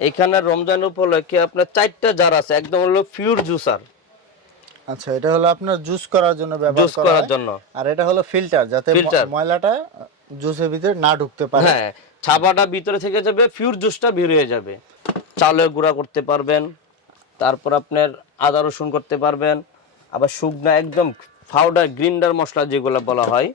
এখানে রমজান উপলক্ষে আপনার 4টা জার আছে, একদম হলো পিওর জুসার। আচ্ছা, এটা হলো আপনার জুস করার জন্য ব্যবহার জুস করা করার হয়। জন্য। আর এটা হলো ফিল্টার, যাতে ময়লাটা জুসের ভিতরে না ঢুকতে পারে। হ্যাঁ, ছাবাটা ভিতরে থেকে যাবে, পিওর জুসটা বের হয়ে যাবে। চালের গুঁড়া করতে পারবেন, তারপর আপনার আদা রসুন করতে পারবেন, আবার শুকনা একদম পাউডার গ্রিন্ডার মশলা যেগুলো বলা হয়,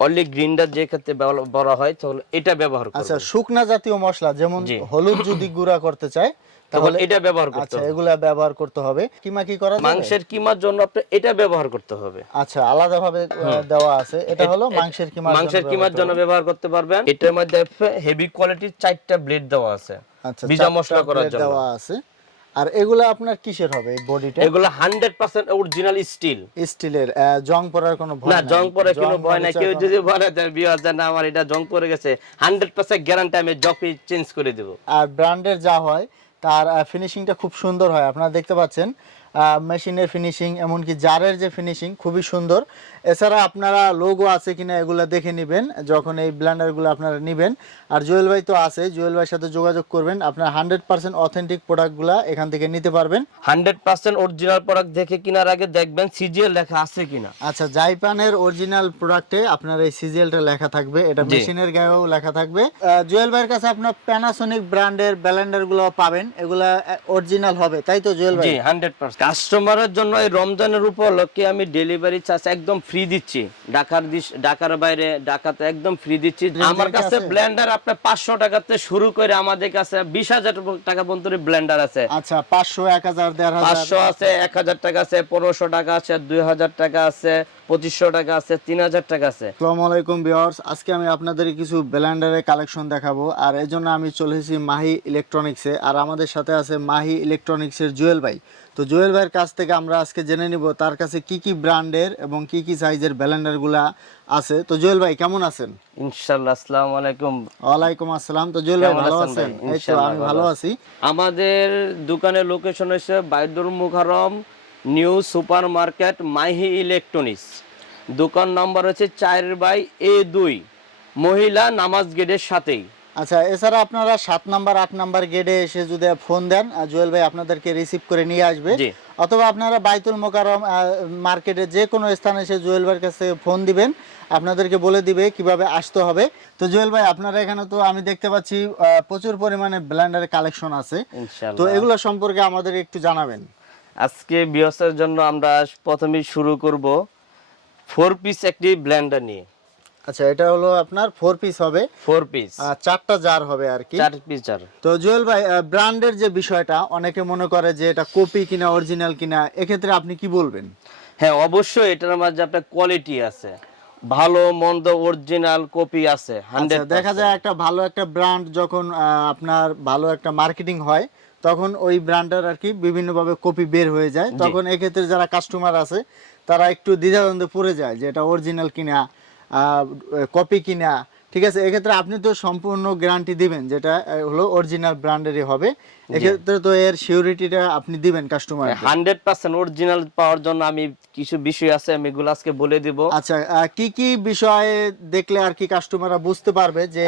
অনলি গ্রিন্ডার যে ক্ষেত্রে বলা হয়, তাহলে এটা ব্যবহার করবেন। আচ্ছা, শুকনা জাতীয় মশলা যেমন হলুদ যদি গুঁড়া করতে চায় তাহলে এটা ব্যবহার করতে আচ্ছা, হবে। এগুলা ব্যবহার করতে হবে। কিমা কি করা যাবে? মাংসের কিমার জন্য আপনি এটা ব্যবহার করতে হবে। আচ্ছা, আলাদাভাবে দেওয়া আছে। এটা হলো মাংসের কিমার জন্য ব্যবহার করতে পারবেন। এটার মধ্যে হেভি কোয়ালিটির 4টা ব্লেড দেওয়া আছে। আচ্ছা, ভিজা মশলা করার জন্য দেওয়া আছে। আর এগুলা আপনার কিসের হবে এই বডিটা? এগুলো 100% অরিজিনাল স্টিল। স্টিলের, জং পড়ার কোনো ভয় না, নাই? জং পড়ে কোনো ভয় নাই। কেউ যদি বলে দেন বিয়ার জানা আমার এটা জং পড়ে গেছে, 100% গ্যারান্টি, আমি জকই চেঞ্জ করে দেব। আর ব্র্যান্ডের যা হয় তার ফিনিশিংটা খুব সুন্দর হয়। আপনারা দেখতে পাচ্ছেন মেশিনের ফিনিশিং, এমনকি জারের যে ফিনিশিং খুবই সুন্দর। এছাড়া আপনারা লোগো আছে কিনা এগুলা দেখে নেবেন যখন এই ব্লেন্ডারগুলো আপনারা নেবেন। আর জুয়েল ভাই তো আছে, জুয়েল ভাইয়ের সাথে যোগাযোগ করবেন, আপনার 100% অথেন্টিক প্রোডাক্টগুলো এখান থেকে নিতে পারবেন। 100% অরিজিনাল প্রোডাক্ট দেখে কেনার আগে দেখবেন সিজিএল লেখা আছে কিনা। আচ্ছা, জাইপানের অরিজিনাল প্রোডাক্টে আপনার এই সিজিএলটা লেখা থাকবে, এটা মেশিনের গায়েও লেখা থাকবে। জুয়েল ভাইয়ের কাছে আপনার প্যানাসোনিক ব্র্যান্ডের ব্লেন্ডারগুলো পাবেন, এগুলা অরিজিনাল হবে, তাই তো জুয়েল ভাই? জি, 100%। কাস্টমারের জন্য এই রমজানের উপলক্ষে আমি ডেলিভারি চার্জ একদম ফ্রি দিচ্ছি। ঢাকার বাইরে, ঢাকাতে একদম ফ্রি দিচ্ছি। আমার কাছে ব্লেন্ডার আপনার 500 টাকাতে শুরু করে আমাদের কাছে 20,000 টাকা পর্যন্ত ব্লেন্ডার আছে। আচ্ছা, 500, 1000, 1500, 500 আছে, 1000 টাকা আছে, 1500 টাকা আছে, 2000 টাকা আছে, 2500 টাকা আছে, 3000 টাকা আছে। আসসালামু আলাইকুম ভিউয়ার্স, আজকে আমি আপনাদের কিছু ব্লেন্ডারের কালেকশন দেখাবো। আর এই জন্য আমি চলে এসেছি মাহি ইলেকট্রনিক্সে। আর আমাদের সাথে আছে মাহি ইলেকট্রনিক্সের জুয়েল ভাই। তো জুয়েল ভাইয়ের কাছ থেকে আমরা আজকে জেনে নিব তার কাছে কি কি ব্র্যান্ডের এবং কি কি সাইজের ব্লেন্ডারগুলা আছে। তো জুয়েল ভাই কেমন আছেন? ইনশাআল্লাহ। আসসালামু আলাইকুম। ওয়ালাইকুম আসসালাম। তো জুয়েল ভাই ভালো আছেন? এই তো আমি ভালো আছি। আমাদের দোকানের লোকেশন হচ্ছে Baitul Mukarram new super market Mahi electronics. দোকান নাম্বার হচ্ছে 4/A2, মহিলা নামাজ গেটের সাথেই। আচ্ছা, এছাড়া আপনারা 7 নাম্বার 8 নাম্বার গেটে এসে যদি ফোন দেন, জুয়েল ভাই আপনাদেরকে রিসিভ করে নিয়ে আসবে। অথবা আপনারা বাইতুল মোকাররম মার্কেটের যে কোনো স্থানে এসে জুয়েল ভাইয়ের কাছে ফোন দিবেন, আপনাদেরকে বলে দিবে কিভাবে আসতে হবে। তো জুয়েল ভাই, আপনারা এখানে তো আমি দেখতে পাচ্ছি প্রচুর পরিমাণে ব্লেন্ডারের কালেকশন আছে, তো এগুলো সম্পর্কে আমাদের একটু জানাবেন। আজকে বিয়সের জন্য আমরা প্রথমেই শুরু করব 4 পিস একটি ব্লেন্ডার নিয়ে। আচ্ছা, এটা হলো আপনার 4 পিস হবে, 4 পিস, 4টা জার হবে আর কি, 4 পিস জার। তো জুয়েল ভাই, ব্র্যান্ডের যে বিষয়টা, অনেকে মনে করে যে এটা কপি কিনা অরিজিনাল কিনা, এক্ষেত্রে আপনি কি বলবেন? হ্যাঁ, অবশ্যই এটার মাঝে আপনার কোয়ালিটি আছে, ভালো মন্দ অরিজিনাল কপি আছে 100%। দেখা যায় একটা ভালো একটা ব্র্যান্ড যখন আপনার ভালো একটা মার্কেটিং হয়, তখন ওই ব্র্যান্ডের আর কি বিভিন্নভাবে কপি বের হয়ে যায়, তখন এক্ষেত্রে যারা কাস্টমার আছে তারা একটু দ্বিধাদ্বন্দ্বে পড়ে যায় যে এটা অরিজিনাল কিনা কপি কিনা। ঠিক আছে, এক্ষেত্রে আপনি তো সম্পূর্ণ গ্যারান্টি দিবেন যেটা হলো অরিজিনাল ব্র্যান্ডেরই হবে, এক্ষেত্রে তো এর সিউরিটিটা আপনি দিবেন কাস্টমার। 100% অরিজিনাল পাওয়ার জন্য আমি কিছু বিষয় আছে, আমি এগুলো আজকে বলে দিব। আচ্ছা, কি কি বিষয়ে দেখলে আর কি কাস্টমাররা বুঝতে পারবে যে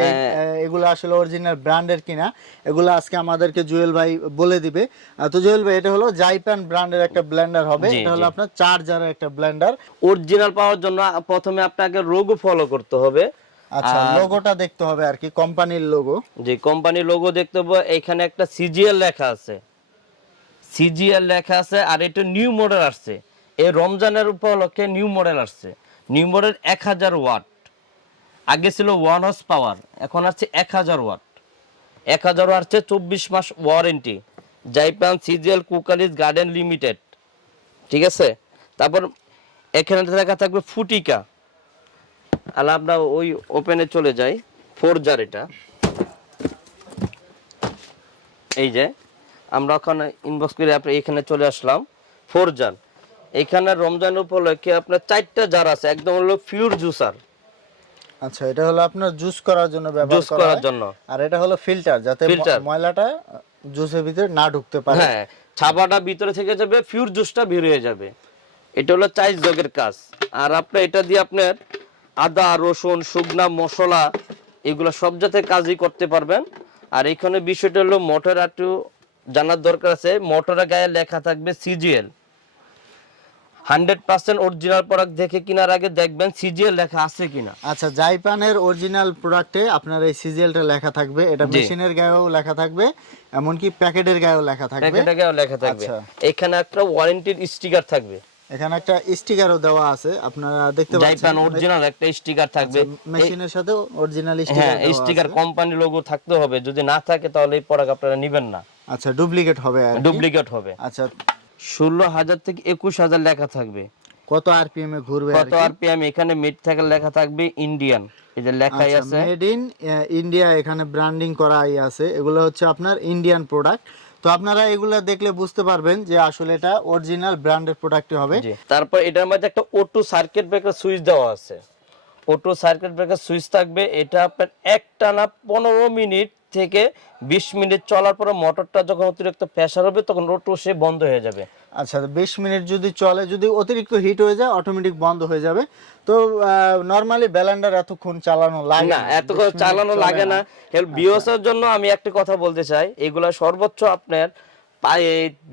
এগুলো আসলে অরিজিনাল ব্র্যান্ডের কিনা, এগুলো আজকে আমাদেরকে জুয়েল ভাই বলে দিবে। তো জুয়েল ভাই, এটা হলো জাইপান ব্র্যান্ডের একটা ব্লেন্ডার হবে, এটা হলো আপনার 4 জারের একটা ব্লেন্ডার। অরিজিনাল পাওয়ার জন্য প্রথমে আপনাকে লোগো ফলো করতে হবে। আচ্ছা, লোগোটা দেখতে হবে আর কি, কোম্পানির লোগো। জি, কোম্পানির লোগো দেখতে হবে। এখানে একটা সিজিএল লেখা আছে, সিজিএল লেখা আছে। আর এটা নিউ মডেল আসছে, এই রমজানের উপলক্ষে নিউ মডেল আসছে। নিউ মডেল 1000 ওয়াট, আগে ছিল 1 হর্স পাওয়ার, এখন আসছে 1000 ওয়াট। 1000 ওয়াট আছে, 24 মাস ওয়ারেন্টি। জাইপান সিজিএল কুকালিস গার্ডেন লিমিটেড। ঠিক আছে, তারপর এখানে লেখা থাকবে ফুটিকা। আর আমরা ওই ওপেনে চলে যাই, 4 জার। এটা এই যে আমরা ওখানে ইনবক্স করে আপনি এখানে চলে আসলাম, 4 জার। এখানে রমজান উপলক্ষে আপনার 4টা জার আছে, একদম হলো পিওর জুসার। আচ্ছা, এটা হলো আপনার জুস করার জন্য ব্যবহার করার জন্য। আর এটা হলো ফিল্টার, যাতে ময়লাটা জুসের ভিতরে না ঢুকতে পারে। হ্যাঁ, ছাবাটা ভিতরে থেকে যাবে, পিওর জুসটা বের হয়ে যাবে। এটা হলো 4 জগের কাজ। আর আপনি এটা দিয়ে আপনার আদা রসুন শুকনা মশলা এগুলো সব জাতের কাজই করতে পারবেন। আর এখানে বিষয়টা হলো মোটর একটু জানার দরকার আছে, মোটরের গায়ে লেখা থাকবে সিজিএল। 100% অরিজিনাল প্রোডাক্ট দেখে কেনার আগে দেখবেন সিজিএল লেখা আছে কিনা। আচ্ছা, জাইপানের অরিজিনাল প্রোডাক্টে আপনার এই সিজিএলটা লেখা থাকবে, এটা মেশিনের গায়েও লেখা থাকবে, এমনকি প্যাকেটের গায়েও লেখা থাকবে। প্যাকেটের গায়েও লেখা থাকবে। এখানে একটা ওয়ারেন্টির স্টিকার থাকবে, এখানে একটা স্টিকারও দেওয়া আছে, আপনারা দেখতে পাচ্ছেন। জাইপান অরিজিনাল একটা স্টিকার থাকবে, মেশিনের সাথে অরিজিনাল স্টিকার। হ্যাঁ, এই স্টিকার কোম্পানি লোগো থাকতে হবে, যদি না থাকে তাহলে এই প্রোডাক্ট আপনারা নেবেন না। আচ্ছা, ডুপ্লিকেট হবে আর ডুপ্লিকেট হবে। আচ্ছা, 16,000 থেকে 21,000 লেখা থাকবে। কত আরপিএম এ ঘুরবে, কত আরপিএম এখানে মেড থেকে লেখা থাকবে ইন্ডিয়ান, এই যে লেখাই আছে মেড ইন ইন্ডিয়া, এখানে ব্র্যান্ডিং করাই আছে। এগুলো হচ্ছে আপনার ইন্ডিয়ান প্রোডাক্ট। তো আপনারা এগুলা দেখলে বুঝতে পারবেন যে আসলে এটা অরিজিনাল ব্র্যান্ডের প্রোডাক্টই হবে। তারপর এটার মধ্যে একটা অটো সার্কিট ব্রেকার সুইচ দেওয়া আছে, অটো সার্কিট ব্রেকার সুইচ থাকবে। এটা আপনার একটানা 15 মিনিট থেকে 20 মিনিট চলার পরে মোটরটা যখন অতিরিক্ত প্রেসার হবে তখন অটো সে বন্ধ হয়ে যাবে। আচ্ছা, 20 মিনিট যদি চলে, যদি অতিরিক্ত হিট হয়ে যায় অটোমেটিক বন্ধ হয়ে যাবে। তো নরমালি ব্লেন্ডার এতক্ষণ চালানো লাগে না, এতক্ষণ চালানো লাগে না। বিওসের জন্য আমি একটা কথা বলতে চাই, এগুলা সর্বোচ্চ আপনার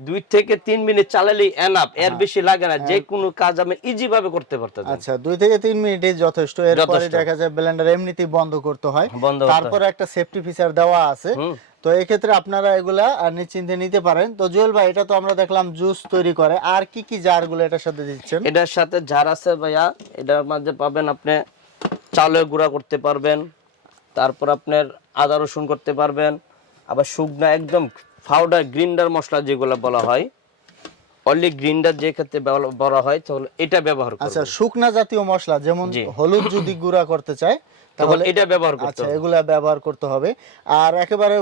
2 থেকে 3 মিনিট চালালেই এনাফ, এর বেশি লাগে না, যে কোনো কাজ আমি ইজি ভাবে করতে পারতাম। আচ্ছা, 2 থেকে 3 মিনিটই যথেষ্ট। এরপরে দেখা যায় ব্লেন্ডার এমনিতেই বন্ধ করতে হয়, তারপরে একটা সেফটি ফিচার দেওয়া আছে। তো এই ক্ষেত্রে আপনারা এগুলা নিশ্চিন্তে নিতে পারেন। তো জুয়েল ভাই, এটা তো আমরা দেখলাম জুস তৈরি করে, আর কি কি জারগুলো এটার সাথে দিচ্ছেন? এটার সাথে জার আছে ভাইয়া, এটার মধ্যে পাবেন আপনি চালের গুঁড়া করতে পারবেন, তারপর আপনার আদা রসুন করতে পারবেন, আবার শুকনা একদম পাউডার গ্রিন্ডার মশলা যেগুলো বলা হয়, অনলি গ্রিন্ডার যে ক্ষেত্রে বলা হয় তাহলে এটা ব্যবহার করবেন। আচ্ছা, শুকনা জাতীয় মশলা যেমন হলুদ যদি গুঁড়া করতে চায় তাহলে এটা ব্যবহার করতে হবে। আচ্ছা, এগুলা ব্যবহার করতে হবে। আর একেবারে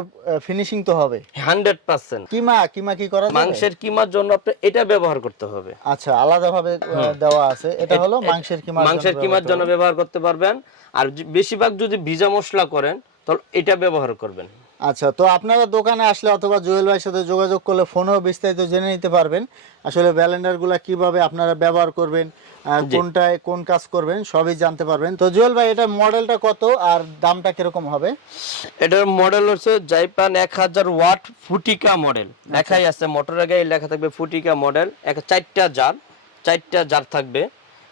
ফিনিশিং তো হবে 100%। কিমা কি করা যাবে? মাংসের কিমার জন্য আপনি এটা ব্যবহার করতে হবে। আচ্ছা, আলাদাভাবে দেওয়া আছে। এটা হলো মাংসের কিমার জন্য ব্যবহার করতে পারবেন। আর বেশিরভাগ যদি ভিজা মশলা করেন তাহলে এটা ব্যবহার করবেন। আচ্ছা, তো আপনারা দোকানে আসলে অথবা জুয়েল ভাইয়ের সাথে যোগাযোগ করলে ফোনেও বিস্তারিত জেনে নিতে পারবেন আসলে ব্লেন্ডার গুলা কিভাবে আপনারা ব্যবহার করবেন, কোনটায় কোন কাজ করবেন সবই জানতে পারবেন। তো জুয়েল ভাই, এটা মডেলটা কত আর দামটা কিরকম হবে? এটার মডেল হচ্ছে জাইপান 1000 ওয়াট ফুটিকা মডেল, লেখাই আছে মোটরের গায়ে লেখা থাকবে ফুটিকা মডেল। 4টা জার থাকবে,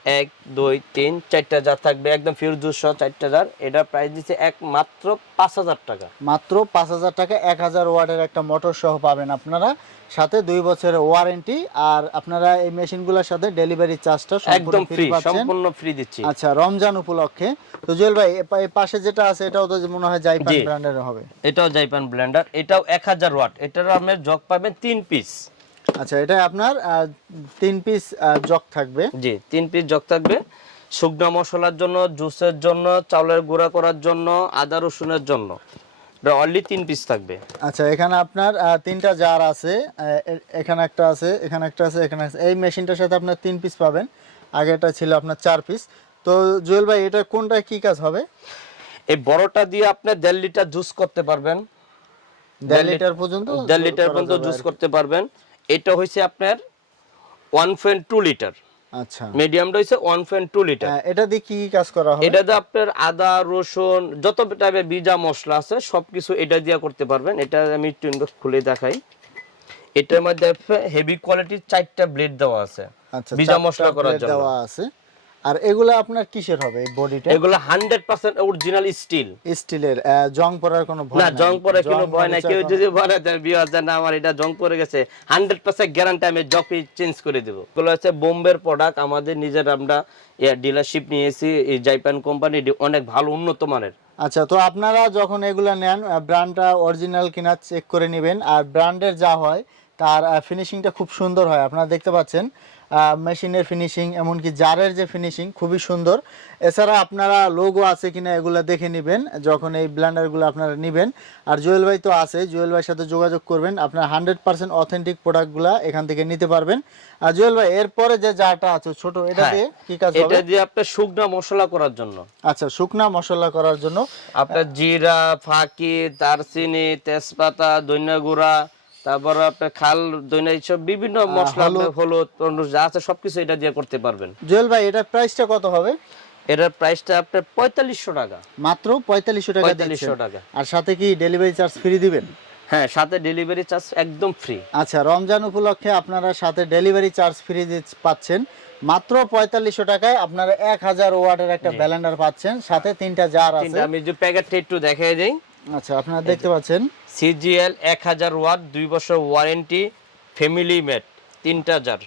1 2 3 4টা জার থাকবে, একদম ফিউজ জুস সহ 4টা জার। এটা প্রাইস দিচ্ছে মাত্র 5000 টাকা। মাত্র 5000 টাকা 1000 ওয়াটের একটা মোটর সহ পাবেন আপনারা, সাথে 2 বছরের ওয়ারেন্টি। আর আপনারা এই মেশিনগুলোর সাথে ডেলিভারি চার্জটা একদম ফ্রি, সম্পূর্ণ ফ্রি দিচ্ছি। আচ্ছা, রমজান উপলক্ষে। তো জুয়েল ভাই, এই পাশে যেটা আছে এটাও তো মনে হয় জাইপান ব্র্যান্ডের হবে। এটাও জাইপান ব্লেন্ডার, এটাও 1000 ওয়াট। এটার আপনি জগ পাবেন 3 পিস। আচ্ছা, এটা আপনার 3 পিস জগ থাকবে। জি, 3 পিস জগ থাকবে, শুকনো মশলার জন্য, জুসের জন্য, চাউলের গুঁড়া করার জন্য, আদা রসুনের জন্য। এটা অনলি 3 পিস থাকবে। আচ্ছা, এখানে আপনার 3টা জার আছে, এখানে একটা আছে, এখানে একটা আছে, এখানে আছে। এই মেশিনটার সাথে আপনার 3 পিস পাবেন, আগেটা ছিল আপনার 4 পিস। তো জুয়েল ভাই, এটা কোনটা কি কাজ হবে? এই বড়টা দিয়ে আপনি 1.5 লিটার জুস করতে পারবেন, 1.5 লিটার পর্যন্ত 1.5 লিটার পর্যন্ত জুস করতে পারবেন। এটা হইছে আপনার 1.2 লিটার। আচ্ছা, মিডিয়ামটা হইছে 1.2 লিটার। এটা দিয়ে কি কাজ করা হবে? এটা দিয়ে আপনার আদা রসুন যত টাইপের ভিজা মশলা আছে সবকিছু এটা দিয়ে করতে পারবেন। এটা আমি একটু ইনবক্স খুলে দেখাই। এটার মধ্যে হেভি কোয়ালিটির 4টা ব্লেড দেওয়া আছে, আচ্ছা, ভিজা মশলা করার জন্য দেওয়া আছে। আর এগুলো আপনার কিসের হবে এই বডিটা? এগুলো 100% অরিজিনাল স্টিলের, জং পড়ার কোনো ভয় না, নাই? জং পড়ার কোনো ভয় নাই। কেউ যদি বলে দেন বিয়ার দেন আমার এটা জং পড়ে গেছে, 100% গ্যারান্টি, আমি জকই চেঞ্জ করে দেব। এগুলো হচ্ছে বোম্বের প্রোডাক্ট, আমাদের নিজের আমরা ডিলারশিপ নিয়েছি, এই জাইপান কোম্পানি অনেক ভালো উন্নত মানের। আচ্ছা, তো আপনারা যখন এগুলা নেন ব্র্যান্ডটা অরিজিনাল কিনা চেক করে নেবেন। আর ব্র্যান্ডের যা হয় তার ফিনিশিংটা খুব সুন্দর হয়, আপনারা দেখতে পাচ্ছেন মেশিনের ফিনিশিং, এমনকি জারের যে ফিনিশিং খুবই সুন্দর। এছাড়া আপনারা লোগো আছে কিনা এগুলা দেখে নেবেন যখন এই ব্লেন্ডারগুলো আপনারা নেবেন। আর জুয়েল ভাই তো আছে, জুয়েল ভাইয়ের সাথে যোগাযোগ করবেন, আপনার 100% অথেন্টিক প্রোডাক্টগুলো এখান থেকে নিতে পারবেন। আর জুয়েল ভাই, এরপরে যে জারটা আছে ছোট, এটা দিয়ে কি কাজ হবে? এটা দিয়ে আপনি শুকনা মশলা করার জন্য। আচ্ছা, শুকনা মশলা করার জন্য আপনার জিরা, ফাঁকি, দারচিনি, তেজপাতা, ধনিয়া গুঁড়া, তারপর আপনার খাল দইনা, এইসব বিভিন্ন মশলা, হলুদ যা আছে সবকিছু এটা দিয়ে করতে পারবেন। জুয়েল ভাই, এটা প্রাইসটা কত হবে? এটার প্রাইসটা আপনার 4500 টাকা, মাত্র 4500 টাকা 4500 টাকা। আর সাথে কি ডেলিভারি চার্জ ফ্রি দিবেন? হ্যাঁ, সাথে ডেলিভারি চার্জ একদম ফ্রি। আচ্ছা, রমজান উপলক্ষে আপনারা সাথে ডেলিভারি চার্জ ফ্রি পাচ্ছেন। মাত্র 4500 টাকায় আপনারা 1000 ওয়াটের একটা ব্লেন্ডার পাচ্ছেন, সাথে 3টা জার আছে। আমি যে প্যাকেটটা একটু দেখাই দেই। আচ্ছা, আপনারা দেখতে পাচ্ছেন সিজিএল 1000 ওয়াট, 2 বছর ওয়ারেন্টি, ফ্যামিলি মেড, 3টা জার।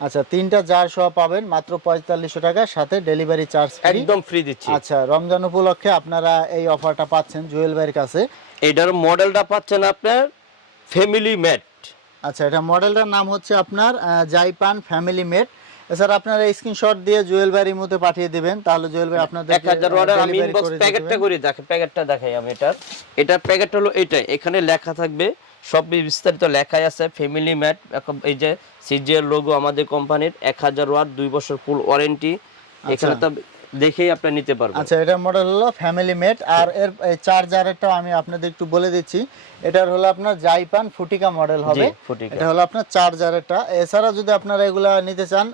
আচ্ছা, 3টা জার সহ পাবেন মাত্র 4500 টাকা, সাথে ডেলিভারি চার্জ একদম ফ্রি দিচ্ছি। আচ্ছা, রমজান উপলক্ষে আপনারা এই অফারটা পাচ্ছেন জুয়েল ভাইয়ের কাছে। এটার মডেলটা পাচ্ছেন আপনার ফ্যামিলি মেড। আচ্ছা, এটা মডেলটার নাম হচ্ছে আপনার জাইপান ফ্যামিলি মেড। এছাড়া আপনারা স্ক্রিনশট দিয়ে জুয়েল ভাইয়ের ইমোতে পাঠিয়ে দিবেন, তাহলে জুয়েল ভাই আপনাদের 1000 ওয়াটের আমি ইনবক্স প্যাকেটটা করে দেখেন, প্যাকেটটা দেখাই আমি। এটার প্যাকেট হলো এটাই, এখানে লেখা থাকবে সব বিস্তারিত লেখাই আছে ফ্যামিলি মেড। এই যে সিজিএল লোগো আমাদের কোম্পানির, 1000 ওয়াট, 2 বছর ফুল ওয়ারেন্টি, এখানে তো দেখেই আপনি নিতে পারবেন। আচ্ছা, এটা মডেল হলো ফ্যামিলি মেড। আর এর চার্জারটাও আমি আপনাদের একটু বলে দিচ্ছি। এটার হলো আপনার জাইপান ফুটিকা মডেল হবে, এটা হলো আপনার চার্জারটা। এছাড়া যদি আপনারা এগুলা নিতে চান,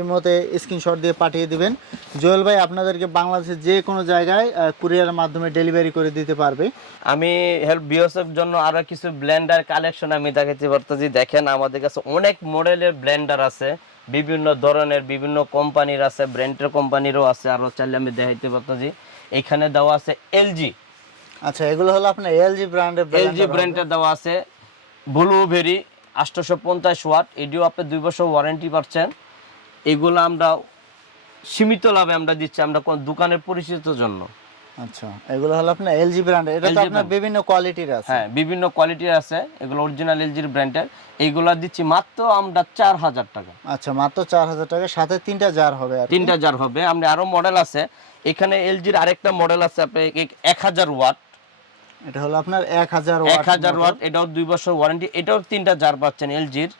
ইমোতে স্ক্রিনশট দিয়ে পাঠিয়ে দিবেন। জুয়েল ভাই আপনাদেরকে বাংলাদেশের যে কোনো জায়গায় কুরিয়ারের মাধ্যমে ডেলিভারি করে দিতে পারবে। আমি হেল্প বিওসের জন্য আরো কিছু ব্লেন্ডার কালেকশন আমি দেখাতে পারতেছি। দেখেন আমাদের কাছে অনেক মডেলের ব্লেন্ডার আছে, বিভিন্ন ধরনের, বিভিন্ন কোম্পানির আছে, ব্র্যান্ডের কোম্পানিরও আছে। আরো চাইলে আমি দেখাইতে পারতেছি। এখানে দেওয়া আছে এলজি। আচ্ছা, এগুলো হলো আপনার এলজি ব্র্যান্ডের দেওয়া আছে। ব্লুবেরি 850 ওয়াট, এটিও আপনি 2 বছর ওয়ারেন্টি পাচ্ছেন। এগুলো আমরা সীমিত লাভে আমরা দিচ্ছি, আমরা কোন দোকানের পরিচিতির জন্য। আচ্ছা, এগুলো হলো আপনার এলজি ব্র্যান্ডের। এটা তো আপনার বিভিন্ন কোয়ালিটির আছে। হ্যাঁ, বিভিন্ন কোয়ালিটির আছে, এগুলো অরিজিনাল এলজির ব্র্যান্ডের। এইগুলা দিচ্ছি মাত্র আমরা 4000 টাকা। আচ্ছা, মাত্র 4000 টাকা, সাথে 3টা জার হবে। আর 3টা জার হবে। আমরা আরো মডেল আছে এখানে। এলজির আরেকটা মডেল আছে আপনার 1000 ওয়াট, এটা হলো আপনার 1000 ওয়াট। 1000 ওয়াট, এটাও 2 বছর ওয়ারেন্টি, এটাও 3টা জার পাচ্ছেন এলজির।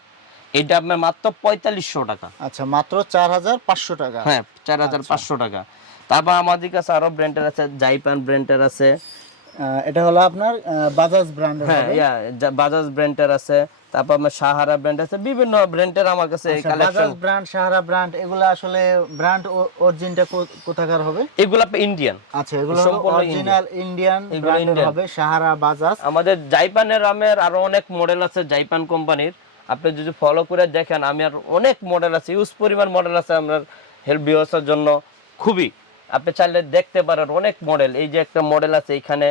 এটা আপনার মাত্র 4500 টাকা। আচ্ছা, মাত্র 4500 টাকা। হ্যাঁ, 4500 টাকা। তারপর আমাদের কাছে আরো ব্র্যান্ডের আছে, জাইপান ব্র্যান্ডের আছে। এটা হলো আপনার বাজাজ ব্র্যান্ডের হবে। হ্যাঁ, বাজাজ ব্র্যান্ডের আছে। তারপর আমার সাহারা ব্র্যান্ড আছে, বিভিন্ন ব্র্যান্ডের আমার কাছে collection. Bajaj brand, Sahara brand, এগুলো আসলে ব্র্যান্ড অরিজিনটা কোথাকার হবে? এগুলো ইন্ডিয়ান। আচ্ছা, এগুলো অরিজিনাল ইন্ডিয়ান ব্র্যান্ডের হবে, সাহারা, বাজাজ। আমাদের জাইপানের আরো অনেক মডেল আছে জাইপান কোম্পানির। আপনি যদি ফলো করে দেখেন, আমি আর অনেক মডেল আছে, ইউজ পরিমাণ মডেল আছে আমার হেল্প বিওসের জন্য। খুবই আপনি চাইলে দেখতে পারেন অনেক মডেল। এই যে একটা মডেল আছে এখানে,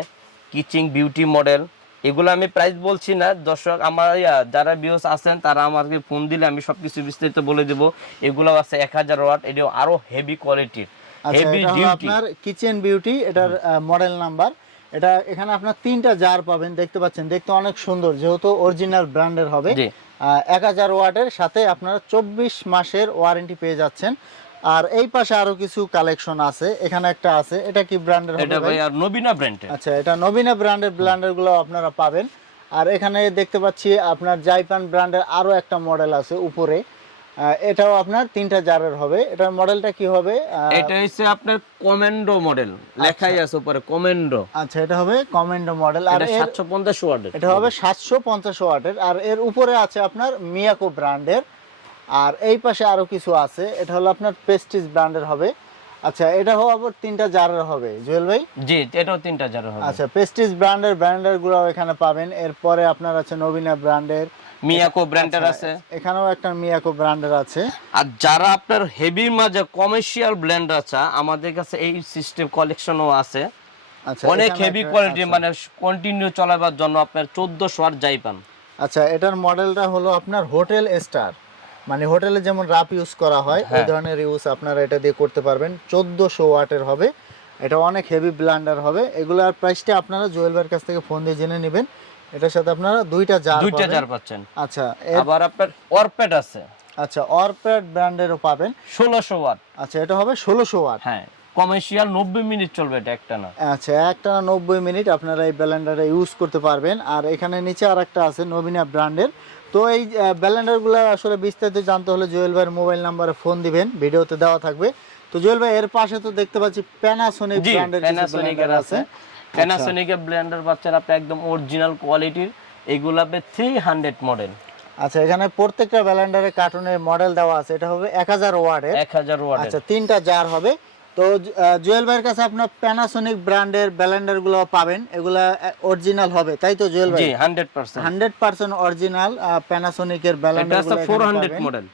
কিচিং বিউটি মডেল। এগুলো আমি প্রাইস বলছি না, দর্শক আমার যারা বিওস আছেন তারা আমাকে ফোন দিলে আমি সবকিছু বিস্তারিত বলে দেব। এগুলো আছে 1000 ওয়াট, এটাও আরো হেভি কোয়ালিটির, হেভি ডিউটি। আপনার কিচেন বিউটি, এটার মডেল নাম্বার। এটা এখানে আপনার 3টা জার পাবেন, দেখতে পাচ্ছেন, দেখতে অনেক সুন্দর, যেহেতু অরিজিনাল ব্র্যান্ডের হবে। 1000 ওয়াটের সাথে আপনারা 24 মাসের ওয়ারেন্টি পেয়ে যাচ্ছেন। আর এই পাশে আরো কিছু কালেকশন আছে, এখানে একটা আছে। এটা কি ব্র্যান্ডের হবে? এটা ভাই আর নবীনা ব্র্যান্ডের। আচ্ছা, এটা নবীনা ব্র্যান্ডের ব্লেন্ডারগুলো আপনারা পাবেন। আর এখানে দেখতে পাচ্ছি আপনার জাইপান ব্র্যান্ডের আরো একটা মডেল আছে উপরে, এটাও আপনার 3টা জারের হবে। এটার মডেলটা কি হবে? এটা হচ্ছে আপনার কমান্ডো মডেল, লেখাই আছে উপরে কমান্ডো। আচ্ছা, এটা হবে কমান্ডো মডেল। আর 750 ওয়াটের, এটা হবে 750 ওয়াটের। আর এর উপরে আছে আপনার মিয়াকো ব্র্যান্ডের। আর এই পাশে আরো কিছু আছে, এটা হলো আপনার প্রেস্টিজ ব্র্যান্ডের হবে। আচ্ছা, এটা হবে আবার 3টা জারের হবে জুয়েল ভাই। জি, এটাও 3টা জারের হবে। আচ্ছা, প্রেস্টিজ ব্র্যান্ডের ব্র্যান্ডারগুলো এখানে পাবেন। এরপরে আপনার আছে নবীনা ব্র্যান্ডের, মিয়াকো ব্র্যান্ডের আছে। এখানেও একটা মিয়াকো ব্র্যান্ডের আছে। আর যারা আপনার হেভির মাঝে কমার্শিয়াল ব্র্যান্ড আছে, আমাদের কাছে এই সিস্টেম কালেকশনও আছে। আচ্ছা, অনেক হেভি কোয়ালিটি, মানে কন্টিনিউ চলাবার জন্য আপনার 1400 ওয়াট জাইপান। আচ্ছা, এটার মডেলটা হলো আপনার হোটেল স্টার, মানে হোটেলে যেমন রাপ ইউজ করা হয় ওই ধরনের ইউজ আপনারা এটা দিয়ে করতে পারবেন। 1400 ওয়াটের হবে, এটা অনেক হেভি ব্লেন্ডার হবে। এগুলার প্রাইসটা আপনারা জুয়েল ভাইয়ের কাছ থেকে ফোন দিয়ে জেনে নেবেন। এটার সাথে আপনারা 2টা জার পাচ্ছেন। আচ্ছা, আবার আপনার অরপেড আছে। আচ্ছা, অরপেড ব্র্যান্ডেরও পাবেন, 1600 ওয়াট। আচ্ছা, এটা হবে 1600 ওয়াট। হ্যাঁ, কমার্শিয়াল 90 মিনিট চলবে এটা একটানা। আচ্ছা, একটানা 90 মিনিট আপনারা এই ব্লেন্ডারে ইউজ করতে পারবেন। আর এখানে নিচে আরেকটা আছে নবীনা ব্র্যান্ডের। তো এই ব্লেন্ডারগুলো আসলে বিস্তারিত জানতে হলে জুয়েল ভাইয়ের মোবাইল নাম্বারে ফোন দিবেন, ভিডিওতে দেওয়া থাকবে। তো জুয়েল ভাই, এর পাশে তো দেখতে পাচ্ছি প্যানাসোনিক ব্র্যান্ডের প্যানাসোনিকের আছে। প্যানাসোনিকের ব্লেন্ডার পাচ্ছেন আপনি একদম অরিজিনাল কোয়ালিটির। এগুলো আপনি 300 মডেল। আচ্ছা, এখানে প্রত্যেকটা ব্লেন্ডারে কার্টুনের মডেল দেওয়া আছে। এটা হবে 1000 ওয়াটের। 1000 ওয়াটের। আচ্ছা, 3টা জার হবে। তো জুয়েল ভাইয়ের কাছে আপনার প্যানাসোনিক ব্র্যান্ডের ব্লেন্ডার গুলো পাবেন, এগুলা অরিজিনাল হবে তাই তো জুয়েল ভাই? জি 100%। 100% অরিজিনাল প্যানাসোনিকের ব্লেন্ডার এটা 400 মডেল।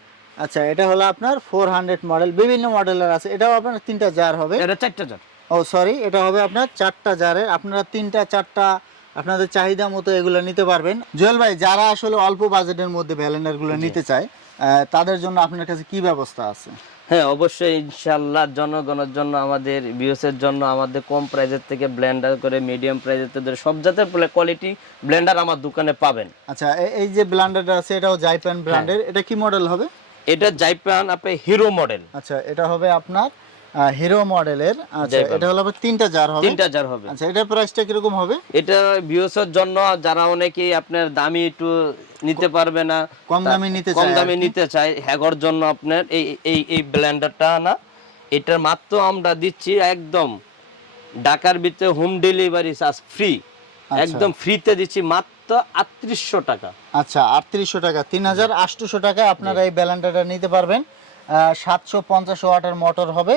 আচ্ছা, এটা হলো আপনার 400 মডেল, বিভিন্ন মডেলের আছে। এটাও আপনার 3টা জার হবে? এটা 4টা জার। ও সরি, এটা হবে আপনার 4টা জারের। আপনারা 3টা 4টা আপনাদের চাহিদা মতো এগুলো নিতে পারবেন। জুয়েল ভাই, যারা আসলে অল্প বাজেটের মধ্যে ব্লেন্ডার গুলো নিতে চায় তাদের জন্য আপনার কাছে কি ব্যবস্থা আছে? হ্যাঁ অবশ্যই ইনশাআল্লাহ, জনগণের জন্য, আমাদের ভিউসের জন্য আমাদের কম প্রাইজের থেকে ব্লেন্ডার করে মিডিয়াম প্রাইজের থেকে সব জাতের কোয়ালিটি ব্লেন্ডার আমার দোকানে পাবেন। আচ্ছা, এই যে ব্লেন্ডারটা আছে এটাও জাইপান ব্র্যান্ডের, এটা কি মডেল হবে? এটা জাইপান আপনার হিরো মডেল। আচ্ছা, এটা হবে আপনার হিরো মডেলের। আচ্ছা, এটা হলো আপনার 3টা জার হবে? 3টা জার হবে। আচ্ছা, এটার প্রাইসটা কিরকম হবে? এটা ভিউসের জন্য, যারা অনেকেই আপনার দামি একটু নিতে পারবে না, কম দামে নিতে চায়, কম দামে নিতে চায়, হ্যাগর জন্য আপনার এই এই এই ব্লেন্ডারটা না, এটার মাত্র আমরা দিচ্ছি একদম ঢাকার ভিতরে হোম ডেলিভারি চার্জ ফ্রি, একদম ফ্রিতে দিচ্ছি মাত্র 3800 টাকা। আচ্ছা, 3800 টাকা, 3800 টাকা আপনারা এই ব্লেন্ডারটা নিতে পারবেন। 750 ওয়াটের মোটর হবে,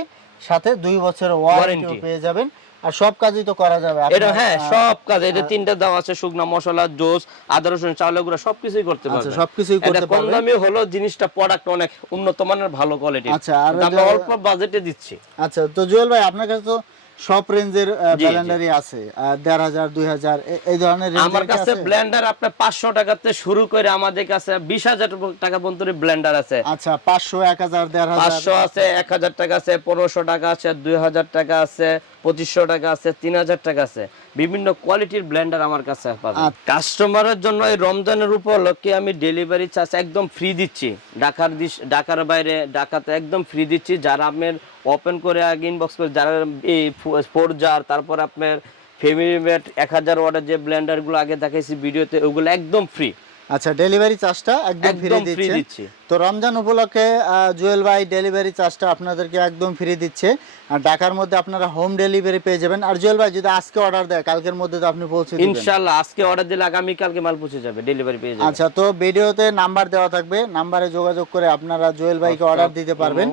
সাথে 2 বছরের ওয়ারেন্টি পেয়ে যাবেন। আর সব কাজই তো করা যাবে এটা। হ্যাঁ, সব কাজ। এটা 3টা দাও আছে, শুকনা মশলা, জোস, আদা রসুন, চাউলের গুঁড়া, সবকিছুই করতে পারবেন। আচ্ছা, সবকিছুই করতে পারবেন। কম দামি হলো জিনিসটা, প্রোডাক্ট অনেক উন্নত মানের, ভালো কোয়ালিটি। আচ্ছা, আর আমরা অল্প বাজেটে দিচ্ছি। আচ্ছা, তো জুয়েল ভাই, আপনার কাছে তো সব রেঞ্জের ব্লেন্ডারই আছে, 1500 2000 এই ধরনের রেঞ্জের। আমার কাছে ব্লেন্ডার আপনার 500 টাকাতে শুরু করে আমাদের কাছে 20000 টাকা পর্যন্ত ব্লেন্ডার আছে। আচ্ছা, 500 1000 1500 500 আছে, 1000 টাকা আছে, 1500 টাকা আছে, 2000 টাকা আছে, 2500 টাকা আছে, 3000 টাকা আছে। বিভিন্ন কোয়ালিটির ব্লেন্ডার আমার কাছে পাবেন। কাস্টমারের জন্য এই রমজানের উপলক্ষে আমি ডেলিভারি চার্জ একদম ফ্রি দিচ্ছি। ঢাকার বাইরে, ঢাকাতে একদম ফ্রি দিচ্ছি। যারা আপনার ওপেন করে আগে ইনবক্স করে, যারা এই 4 জার, তারপর আপনার ফ্যামিলি ম্যাট 1000 ওয়াটের যে ব্লেন্ডার গুলো আগে দেখাইছি ভিডিওতে, ওগুলো একদম ফ্রি। আচ্ছা, ডেলিভারি চার্জটা একদম ফ্রি দিচ্ছে। তো রমজান উপলক্ষে জুয়েল ভাই ডেলিভারি চার্জটা আপনাদেরকে একদম ফ্রি দিচ্ছে। আর ঢাকার মধ্যে আপনারা হোম ডেলিভারি পেয়ে যাবেন। আর জুয়েল ভাই যদি আজকে অর্ডার দেয়, কালকের মধ্যে তো আপনি পৌঁছে দিবেন ইনশাআল্লাহ। আজকে অর্ডার দিলে আগামী কালকে মাল পৌঁছে যাবে, ডেলিভারি পেয়ে যাবে। আচ্ছা, তো ভিডিওতে নাম্বার দেওয়া থাকবে, নাম্বারে যোগাযোগ করে আপনারা জুয়েল ভাইকে অর্ডার দিতে পারবেন।